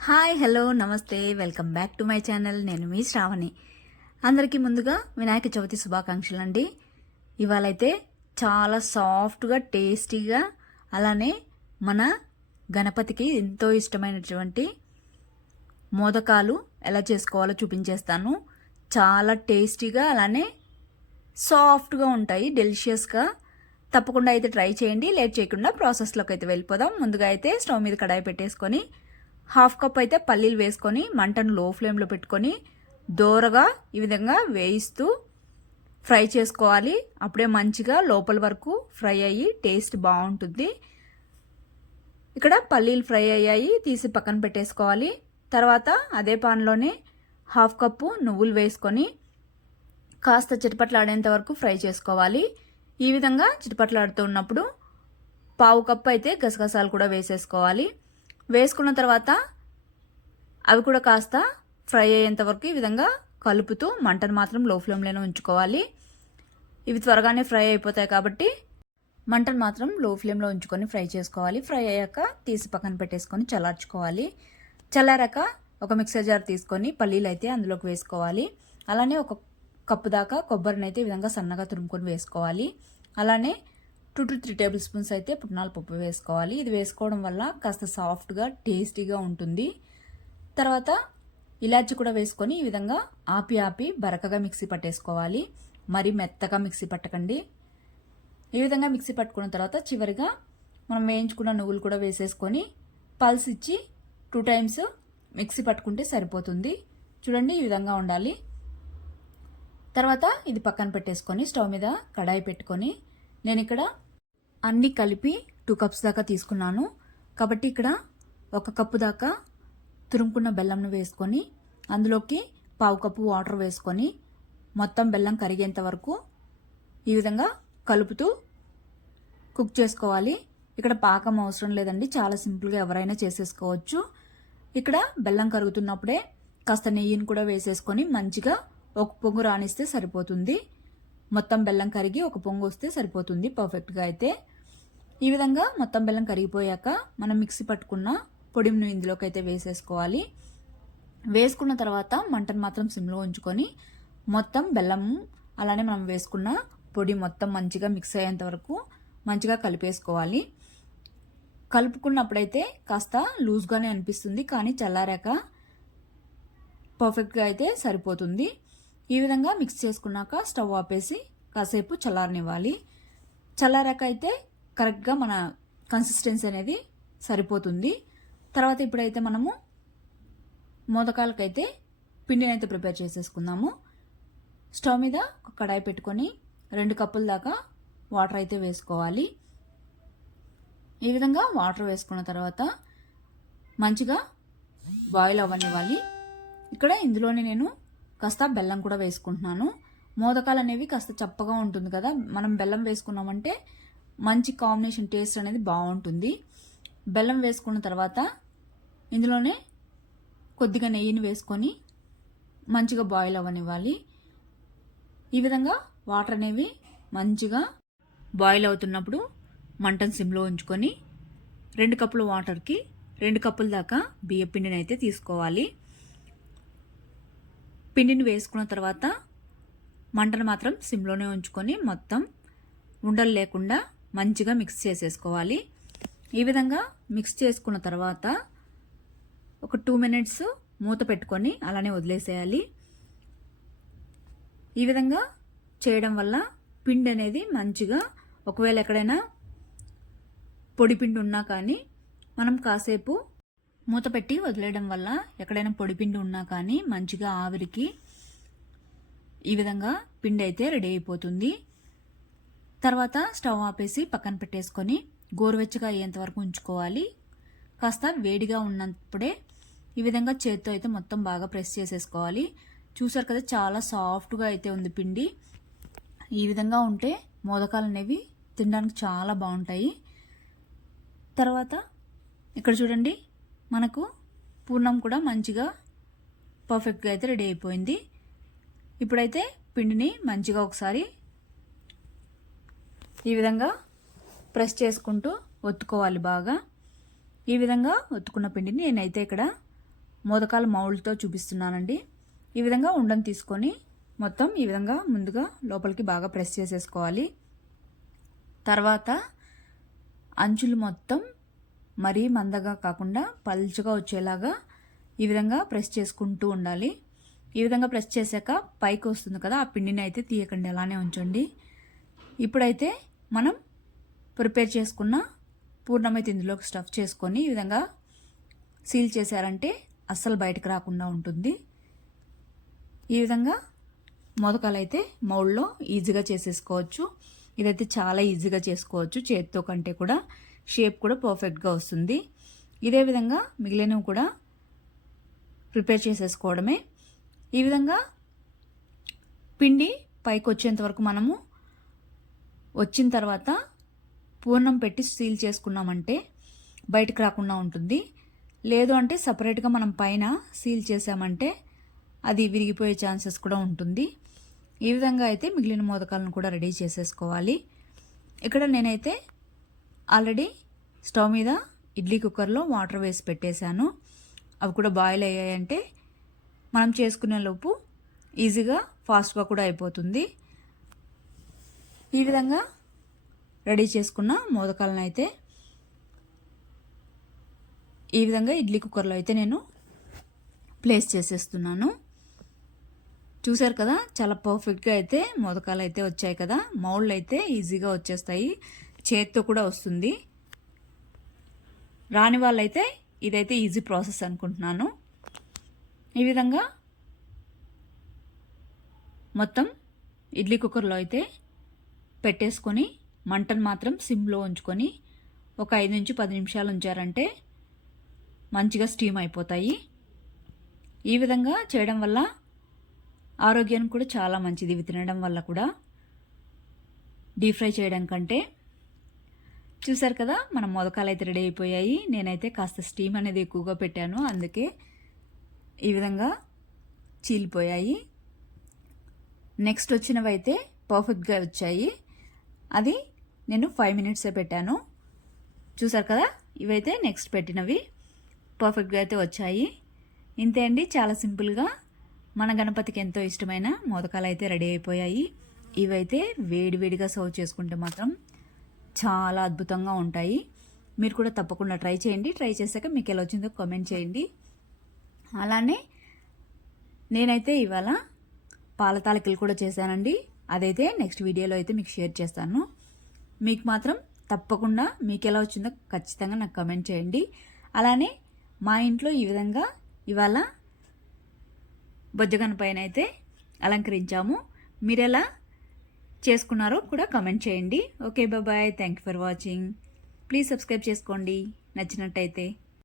Hi hello namaste welcome back to my channel. నేను మీ శ్రావణి. అందరికీ ముందుగా వినాయక చవితి శుభాకాంక్షలు అండి. ఇవాళైతే చాలా సాఫ్ట్గా టేస్టీగా అలానే మన గణపతికి ఎంతో ఇష్టమైనటువంటి మోదకాలు ఎలా చేసుకోవాలో చూపించేస్తాను. చాలా టేస్టీగా అలానే సాఫ్ట్గా ఉంటాయి డెలిషియస్గా. తప్పకుండా అయితే ట్రై చేయండి. లేట్ చేయకుండా ప్రాసెస్లోకి అయితే వెళ్ళిపోదాం. ముందుగా అయితే స్టవ్ మీద కడాయి పెట్టేసుకొని హాఫ్ కప్ అయితే పల్లీలు వేసుకొని మంటను లో ఫ్లేమ్లో పెట్టుకొని దోరగా ఈ విధంగా వేయిస్తూ ఫ్రై చేసుకోవాలి. అప్పుడే మంచిగా లోపల వరకు ఫ్రై అయ్యి టేస్ట్ బాగుంటుంది. ఇక్కడ పల్లీలు ఫ్రై అయ్యాయి తీసి పక్కన పెట్టేసుకోవాలి. తర్వాత అదే పాన్లోనే హాఫ్ కప్పు నువ్వులు వేసుకొని కాస్త చిటపట్లాడేంత వరకు ఫ్రై చేసుకోవాలి. ఈ విధంగా చిటపట్లాడుతూ ఉన్నప్పుడు పావు కప్పు అయితే గసగసాలు కూడా వేసేసుకోవాలి. వేసుకున్న తర్వాత అవి కూడా కాస్త ఫ్రై అయ్యేంత వరకు ఈ విధంగా కలుపుతూ మంటను మాత్రం లో ఫ్లేమ్లోనే ఉంచుకోవాలి. ఇవి త్వరగానే ఫ్రై అయిపోతాయి కాబట్టి మంటను మాత్రం లో ఫ్లేమ్లో ఉంచుకొని ఫ్రై చేసుకోవాలి. ఫ్రై అయ్యాక తీసి పక్కన పెట్టేసుకొని చల్లార్చుకోవాలి. చల్లారాక ఒక మిక్సర్ జార్ తీసుకొని పల్లీలు అయితే అందులోకి వేసుకోవాలి. అలానే ఒక కప్పు దాకా కొబ్బరిని అయితే ఈ విధంగా సన్నగా తురుముకొని వేసుకోవాలి. అలానే two to three tablespoons అయితే పుట్నాల పప్పు వేసుకోవాలి. ఇది వేసుకోవడం వల్ల కాస్త సాఫ్ట్గా టేస్టీగా ఉంటుంది. తర్వాత ఇలాచి కూడా వేసుకొని ఈ విధంగా ఆపి ఆపి బరకగా మిక్సీ పట్టేసుకోవాలి. మరి మెత్తగా మిక్సీ పట్టకండి. ఈ విధంగా మిక్సీ పట్టుకున్న తర్వాత చివరిగా మనం వేయించుకున్న నువ్వులు కూడా వేసేసుకొని పల్స్ ఇచ్చి టూ టైమ్స్ మిక్సీ పట్టుకుంటే సరిపోతుంది. చూడండి ఈ విధంగా ఉండాలి. తర్వాత ఇది పక్కన పెట్టేసుకొని స్టవ్ మీద కడాయి పెట్టుకొని నేను ఇక్కడ అన్నీ కలిపి టూ కప్స్ దాకా తీసుకున్నాను. కాబట్టి ఇక్కడ ఒక కప్పు దాకా తురుముకున్న బెల్లంను వేసుకొని అందులోకి పావు కప్పు వాటర్ వేసుకొని మొత్తం బెల్లం కరిగేంత వరకు ఈ విధంగా కలుపుతూ కుక్ చేసుకోవాలి. ఇక్కడ పాకం అవసరం లేదండి. చాలా సింపుల్గా ఎవరైనా చేసేసుకోవచ్చు. ఇక్కడ బెల్లం కరుగుతున్నప్పుడే కాస్త నెయ్యిని కూడా వేసేసుకొని మంచిగా ఒక పొంగు రాణిస్తే సరిపోతుంది. మొత్తం బెల్లం కరిగి ఒక పొంగు వస్తే సరిపోతుంది పర్ఫెక్ట్గా అయితే. ఈ విధంగా మొత్తం బెల్లం కరిగిపోయాక మనం మిక్సీ పట్టుకున్న పొడిని ఇందులోకి అయితే వేసేసుకోవాలి. వేసుకున్న తర్వాత మంటను మాత్రం సిమ్లో ఉంచుకొని మొత్తం బెల్లం అలానే మనం వేసుకున్న పొడి మొత్తం మంచిగా మిక్స్ అయ్యేంత వరకు మంచిగా కలిపేసుకోవాలి. కలుపుకున్నప్పుడైతే కాస్త లూజ్గానే అనిపిస్తుంది కానీ చల్లారాక పర్ఫెక్ట్గా అయితే సరిపోతుంది. ఈ విధంగా మిక్స్ చేసుకున్నాక స్టవ్ ఆపేసి కాసేపు చల్లారనివ్వాలి. చల్లారాక అయితే కరెక్ట్గా మన కన్సిస్టెన్సీ అనేది సరిపోతుంది. తర్వాత ఇప్పుడైతే మనము మోదకాలకైతే పిండిని అయితే ప్రిపేర్ చేసేసుకుందాము. స్టవ్ మీద ఒక కడాయి పెట్టుకొని రెండు కప్పుల దాకా వాటర్ అయితే వేసుకోవాలి. ఈ విధంగా వాటర్ వేసుకున్న తర్వాత మంచిగా బాయిల్ అవ్వనివ్వాలి. ఇక్కడ ఇందులోనే నేను కాస్త బెల్లం కూడా వేసుకుంటున్నాను. మోదకాలు అనేవి కాస్త చప్పగా ఉంటుంది కదా మనం బెల్లం వేసుకున్నామంటే మంచి కాంబినేషన్ టేస్ట్ అనేది బాగుంటుంది. బెల్లం వేసుకున్న తర్వాత ఇందులోనే కొద్దిగా నెయ్యిని వేసుకొని మంచిగా బాయిల్ అవ్వనివ్వాలి. ఈ విధంగా వాటర్ అనేవి మంచిగా బాయిల్ అవుతున్నప్పుడు మంటను సిమ్లో ఉంచుకొని రెండు కప్పుల వాటర్కి రెండు కప్పుల దాకా బియ్య పిండిని అయితే తీసుకోవాలి. పిండిని వేసుకున్న తర్వాత మంటను మాత్రం సిమ్లోనే ఉంచుకొని మొత్తం ఉండలు లేకుండా మంచిగా మిక్స్ చేసేసుకోవాలి. ఈ విధంగా మిక్స్ చేసుకున్న తర్వాత ఒక టూ మినిట్స్ మూత పెట్టుకొని అలానే వదిలేసేయాలి. ఈ విధంగా చేయడం వల్ల పిండి అనేది మంచిగా ఒకవేళ ఎక్కడైనా పొడి పిండి ఉన్నా కానీ మనం కాసేపు మూత పెట్టి వదిలేయడం వల్ల ఎక్కడైనా పొడిపిండి ఉన్నా కానీ మంచిగా ఆవిరికి ఈ విధంగా పిండి అయితే రెడీ అయిపోతుంది. తర్వాత స్టవ్ ఆపేసి పక్కన పెట్టేసుకొని గోరువెచ్చగా అయ్యేంత వరకు ఉంచుకోవాలి. కాస్త వేడిగా ఉన్నప్పుడే ఈ విధంగా చేత్తో అయితే మొత్తం బాగా ప్రెస్ చేసేసుకోవాలి. చూసారు కదా చాలా సాఫ్ట్గా అయితే ఉంది పిండి. ఈ విధంగా ఉంటే మోదకాలు అనేవి తినడానికి చాలా బాగుంటాయి. తర్వాత ఇక్కడ చూడండి మనకు పూర్ణం కూడా మంచిగా పర్ఫెక్ట్గా అయితే రెడీ అయిపోయింది. ఇప్పుడైతే పిండిని మంచిగా ఒకసారి ఈ విధంగా ప్రెస్ చేసుకుంటూ ఒత్తుకోవాలి బాగా. ఈ విధంగా ఒత్తుకున్న పిండిని నేనైతే ఇక్కడ మోదకాల మౌల్డ్తో చూపిస్తున్నానండి. ఈ విధంగా ఉండను తీసుకొని మొత్తం ఈ విధంగా ముందుగా లోపలికి బాగా ప్రెస్ చేసేసుకోవాలి. తర్వాత అంచులు మొత్తం మరీ మందగా కాకుండా పల్చగా వచ్చేలాగా ఈ విధంగా ప్రెస్ చేసుకుంటూ ఉండాలి. ఈ విధంగా ప్రెస్ చేశాక పైకి వస్తుంది కదా ఆ పిండిని అయితే తీయకండి అలానే ఉంచండి. ఇప్పుడైతే మనం ప్రిపేర్ చేసుకున్న పూర్ణమైతే ఇందులోకి స్టఫ్ చేసుకొని ఈ విధంగా సీల్ చేశారంటే అస్సలు బయటకు రాకుండా ఉంటుంది. ఈ విధంగా మోదకాలు అయితే మౌల్డ్లో ఈజీగా చేసేసుకోవచ్చు. ఇదైతే చాలా ఈజీగా చేసుకోవచ్చు. చేతితో కంటే కూడా షేప్ కూడా పర్ఫెక్ట్గా వస్తుంది. ఇదే విధంగా మిగిలినవి కూడా ప్రిపేర్ చేసేసుకోవడమే. ఈ విధంగా పిండి పైకి వచ్చేంత వరకు మనము వచ్చిన తర్వాత పూర్ణం పెట్టి సీల్ చేసుకున్నామంటే బయటకు రాకుండా ఉంటుంది. లేదు అంటే సపరేట్గా మనం పైన సీల్ చేసామంటే అది విరిగిపోయే ఛాన్సెస్ కూడా ఉంటుంది. ఈ విధంగా అయితే మిగిలిన మోదకాలను కూడా రెడీ చేసేసుకోవాలి. ఇక్కడ నేనైతే ఆల్రెడీ స్టవ్ మీద ఇడ్లీ కుక్కర్లో వాటర్ వేసి పెట్టేశాను. అవి కూడా బాయిల్ అయ్యాయంటే మనం చేసుకునే లోపు ఈజీగా ఫాస్ట్గా కూడా అయిపోతుంది. ఈ విధంగా రెడీ చేసుకున్న మోదకాలను అయితే ఈ విధంగా ఇడ్లీ కుక్కర్లో అయితే నేను ప్లేస్ చేసేస్తున్నాను. చూసారు కదా చాలా పర్ఫెక్ట్గా అయితే మోదకాలు అయితే వచ్చాయి కదా. మౌళ్ళు అయితే ఈజీగా వచ్చేస్తాయి. చేత్తో కూడా వస్తుంది. రాని వాళ్ళైతే ఇదైతే ఈజీ ప్రాసెస్ అనుకుంటున్నాను. ఈ విధంగా మొత్తం ఇడ్లీ కుక్కర్లో అయితే పెట్టేసుకొని మంటను మాత్రం సిమ్లో ఉంచుకొని ఒక ఐదు నుంచి పది నిమిషాలు ఉంచారంటే మంచిగా స్టీమ్ అయిపోతాయి. ఈ విధంగా చేయడం వల్ల ఆరోగ్యానికి కూడా చాలా మంచిది. ఇవి తినడం వల్ల కూడా డీప్ ఫ్రై చేయడం కంటే. చూసారు కదా మన మొదకాలు అయితే రెడీ అయిపోయాయి. నేనైతే కాస్త స్టీమ్ అనేది ఎక్కువగా పెట్టాను. అందుకే ఈ విధంగా చీలిపోయాయి. నెక్స్ట్ వచ్చినవి అయితే పర్ఫెక్ట్గా వచ్చాయి. అది నేను ఫైవ్ మినిట్సే పెట్టాను. చూసారు కదా? ఇవైతే నెక్స్ట్ పెట్టినవి. పర్ఫెక్ట్గా అయితే వచ్చాయి. ఇంతే అండి. చాలా సింపుల్గా. మన గణపతికి ఎంతో ఇష్టమైన మోదకాలు అయితే రెడీ అయిపోయాయి. ఇవైతే వేడివేడిగా సర్వ్ చేసుకుంటే మాత్రం చాలా అద్భుతంగా ఉంటాయి. మీరు కూడా తప్పకుండా ట్రై చేయండి. ట్రై చేశాక మీకు ఎలా వచ్చిందో కామెంట్ చేయండి. అలానే నేనైతే ఇవాళ పాల తాలికలు కూడా చేశానండి. అదైతే నెక్స్ట్ వీడియోలో అయితే మీకు షేర్ చేస్తాను. మీకు మాత్రం తప్పకుండా మీకు ఎలా వచ్చిందో ఖచ్చితంగా నాకు కమెంట్ చేయండి. అలానే మా ఇంట్లో ఈ విధంగా ఇవాళ బొజ్జగన పైన అయితే అలంకరించాము. మీరు ఎలా చేసుకున్నారో కూడా కమెంట్ చేయండి. Okay bye thank you for watching please subscribe చేసుకోండి. నచ్చినట్టయితే.